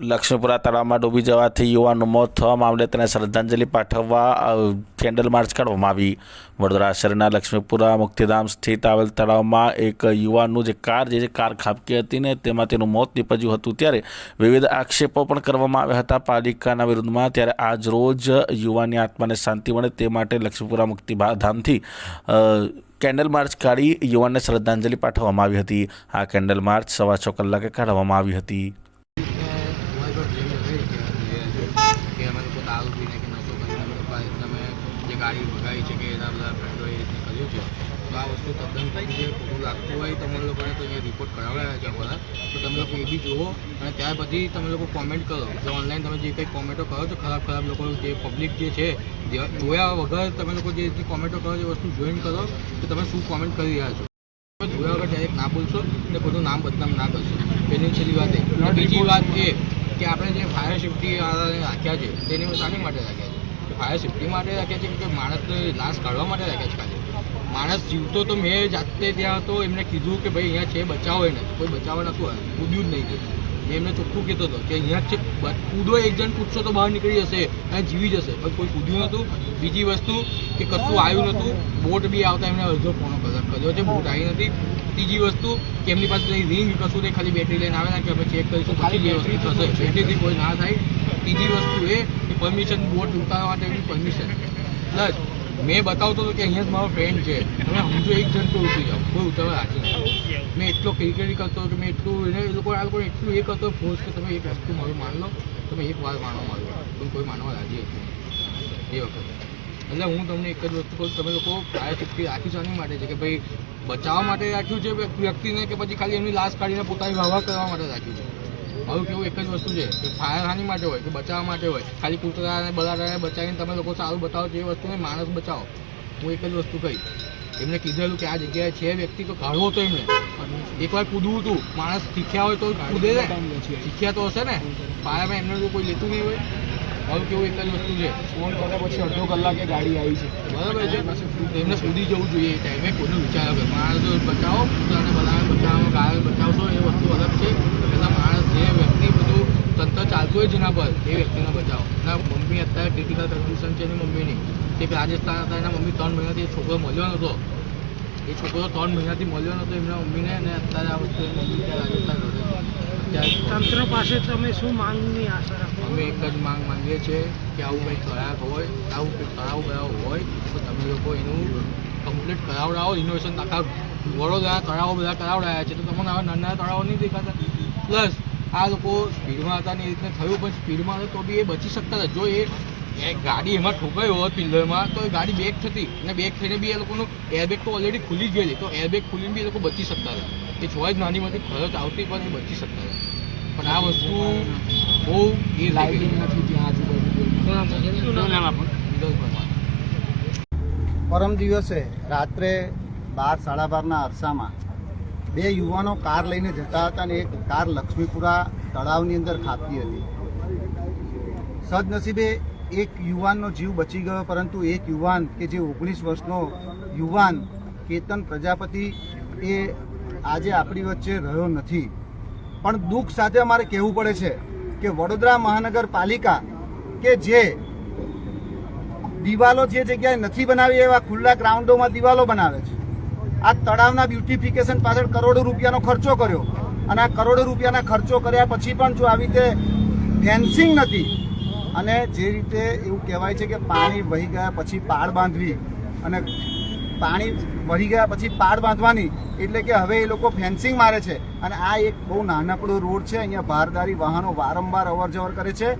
લક્ષ્મીપુરા તળાવમાં ડૂબી જવાથી યુવાનનું મોત થવા મામલે તેને શ્રદ્ધાંજલિ પાઠવવા કેન્ડલ માર્ચ કાઢવામાં આવી. વડોદરા શહેરના લક્ષ્મીપુરા મુક્તિધામ સ્થિત આવેલ તળાવમાં એક યુવાનનું જે કાર જે કાર ખાબકી હતી ને તેમાં તેનું મોત નીપજ્યું હતું ત્યારે વિવિધ આક્ષેપો પણ કરવામાં આવ્યા હતા. પાલિકાના વિરુદ્ધમાં ત્યારે આજ રોજ યુવાનની આત્માને શાંતિ મળે તે માટે લક્ષ્મીપુરા મુક્તિધામથી અ, કેન્ડલ માર્ચ કાઢી યુવાનને શ્રદ્ધાંજલિ પાઠવવામાં આવી હતી. આ કેન્ડલ માર્ચ સવા છ કલાકે કાઢવામાં આવી હતી અમારી પર ડ્રીમ હતી કે કે અમે લોકો દારૂ પીને કે નશો કરીને અમે લોકો આ રીતના અમે જે ગાડી ભગાવી છે કે એના બધા ફ્રેન્ડોએ એ રીતે કર્યું છે. તો આ વસ્તુ તદ્દન જે ખોટું લાગતું હોય તમે લોકોને તો અહીંયા રિપોર્ટ કરાવ્યા છે અમારા. તો તમે લોકો એ બી જુઓ અને ત્યાર પછી તમે લોકો કોમેન્ટ કરો. જે ઓનલાઈન તમે જે કંઈ કોમેન્ટો કરો છો ખરાબ ખરાબ લોકો જે પબ્લિક જે છે જોયા વગર તમે લોકો જે રીતે કોમેન્ટો કરો છો એ વસ્તુ જોઈન કરો કે તમે શું કોમેન્ટ કરી રહ્યા છો? તમે જોયા વગર ડાયરેક્ટ ના બોલશો ને બધું નામ બદનામ ના કરશો. પહેલી છેલ્લી વાત એ. બીજી વાત એ કે આપણે જે ફાયર સેફ્ટી રાખ્યા છે તેની શાની માટે રાખ્યા છે? ફાયર સેફ્ટી માટે રાખ્યા છે કે માણસને લાશ કાઢવા માટે રાખ્યા છે ખાલી. માણસ જીવતો તો મેં જાતે ત્યાં હતો એમને કીધું કે ભાઈ અહીંયા છે, બચાવો એને. કોઈ બચાવવા નતું આવ્યું. કૂદ્યું જ નહીં એમને ચોખ્ખું કહેતો હતો કે અહીંયા કૂદો એક જણ કૂદશો તો બહાર નીકળી જશે અને જીવી જશે. પણ કોઈ કૂદ્યું નહોતું. બીજી વસ્તુ કે કશું આવ્યું નહોતું. બોટ બી આવતા એમને અડધો પોણો કલાક કર્યો છે. બોટ આવી નથી. ત્રીજી વસ્તુ કે એમની પાસે કંઈ રિંગ કશું નહીં, ખાલી બેટરી લઈને આવે ને કે અમે ચેક કરીશું, પછી જે વસ્તુ થશે. બેટરીથી કોઈ ના થાય. ત્રીજી વસ્તુ એ કે પરમિશન બોટ ઉતારવા માટેની પરમિશન પ્લસ મેં બતાવતો હતો કે અહીંયા જ મારો ફ્રેન્ડ છે. તમે સમજો એક જણ તો ઉતરી જાઓ કોઈ ઉતરવા રાજી મેં એટલો ક્રિકેટ કરતો કે મેં એટલું એને એ લોકો આ લોકો એટલું એ કરતો ફોર્સ કે તમે એક વસ્તુ મારું માન લો, તમે એક વાર માનો મારું. પણ કોઈ માનવા રાજી હતું એ વખતે. એટલે હું તમને એક જ વસ્તુ કહું, તમે લોકો ફાયર સેફ્ટી રાખી શાની માટે છે કે ભાઈ બચાવવા માટે રાખ્યું છે વ્યક્તિને કે પછી ખાલી એમની લાશ કાઢીને પોતાની વ્યવહાર કરવા માટે રાખ્યું છે? મારું કેવું એક જ વસ્તુ છે કે ફાયર હાની માટે હોય કે બચાવવા માટે હોય ખાલી કૂતરાને બલાટાને બચાવીને તમે લોકો સારું બતાવો છો એ વસ્તુને માણસ બચાવો. હું એક જ વસ્તુ કહીશ. એમને કીધેલું કે આ જગ્યાએ છે વ્યક્તિ તો કાઢવો તો એમને. એકવાર કૂદવું હતું માણસ શીખ્યા હોય તો કૂદે ને. શીખ્યા તો હશે ને. પાયામાં એમને તો કોઈ લેતું નહીં હોય. મારું કેવું એક જ વસ્તુ છે. ફોન કર્યા પછી અડધો કલાકે ગાડી આવી છે. બરાબર છે. એમને સુધી જવું જોઈએ એ ટાઈમે કોઈનું વિચાર આવે માણસ બચાવો અને બધાને બચાવવામાં ગાય બચાવશો એ વસ્તુ અલગ છે પહેલાં માણસ જે વ્યક્તિ બધું તંત્ર જ ના જેના એ વ્યક્તિને બચાવો ના મમ્મી અત્યારે ક્રિટિકલ કન્ડિશન છે એની મમ્મીની. કે રાજસ્થાન હતા એના મમ્મી ત્રણ મહિનાથી છોકરો મળ્યો નહોતો. એ છોકરો ત્રણ મહિનાથી મળ્યો નહોતો એમના મમ્મીને અને અત્યારે આ વસ્તુ મમ્મી રાજસ્થાન તંત્ર પાસે તમે શું માંગની આશા રાખો? અમે એક જ માંગ માંગીએ છીએ કે આવું કંઈ કરાક હોય આવું કંઈ કરાવ કરાવ હોય તો તમે લોકો એનું કમ્પ્લીટ કરાવડાવો ઇનોવેશન આખા વડોદરા તળાવો બધા કરાવડાયા છે. તો તમને આવા નાના નાના તળાવો નહીં દેખાતા. પ્લસ આ લોકો સ્પીડમાં હતા ને એ રીતે થયું પણ સ્પીડમાં હતો તો બી એ બચી શકતા હતા. જો એ એ ગાડી એમાં ઠોકાઈ હોત પિલ્લરમાં તો એ ગાડી બેક થતી અને બેક થઈને બી એ લોકોનું એરબેગ તો ઓલરેડી ખુલી જ ગયેલી. તો એરબેગ ખુલીને બી એ લોકો બચી શકતા હતા. એ છોય જ નાની મોટી ખરચ આવતી પણ એ બચી શકતા હતા. પણ આ વસ્તુ બહુ એ લાઇટિંગ નથી ત્યાં આજુબાજુ પરમ દિવસે રાત્રે બાર સાડા બારના અરસામાં બે યુવાનો કાર લઈને જતા હતા અને એક કાર લક્ષ્મીપુરા તળાવની અંદર ખાબકી હતી. સદનસીબે એક યુવાનનો જીવ બચી ગયો, પરંતુ એક યુવાન કે જે ઓગણીસ વર્ષનો યુવાન કેતન પ્રજાપતિ એ આજે આપણી વચ્ચે રહ્યો નથી. પણ દુઃખ સાથે અમારે કહેવું પડે છે કે વડોદરા મહાનગરપાલિકા કે જે દિવાલો જે જગ્યાએ નથી બનાવી એવા ખુલ્લા ગ્રાઉન્ડોમાં દિવાલો બનાવે છે આ તળાવના બ્યુટિફિકેશન પાછળ કરોડો રૂપિયાનો ખર્ચો કર્યો. અને આ કરોડો રૂપિયાના ખર્ચો કર્યા પછી પણ જો આવી રીતે ફેન્સિંગ નથી, અને જે રીતે એવું કહેવાય છે કે પાણી વહી ગયા પછી પાળ બાંધવી, અને પાણી વહી ગયા પછી પાળ બાંધવાની, એટલે કે હવે એ લોકો ફેન્સિંગ મારે છે. અને આ એક બહુ નાનકડો રોડ છે, અહીંયા ભારદારી વાહનો વારંવાર અવર જવર કરે છે.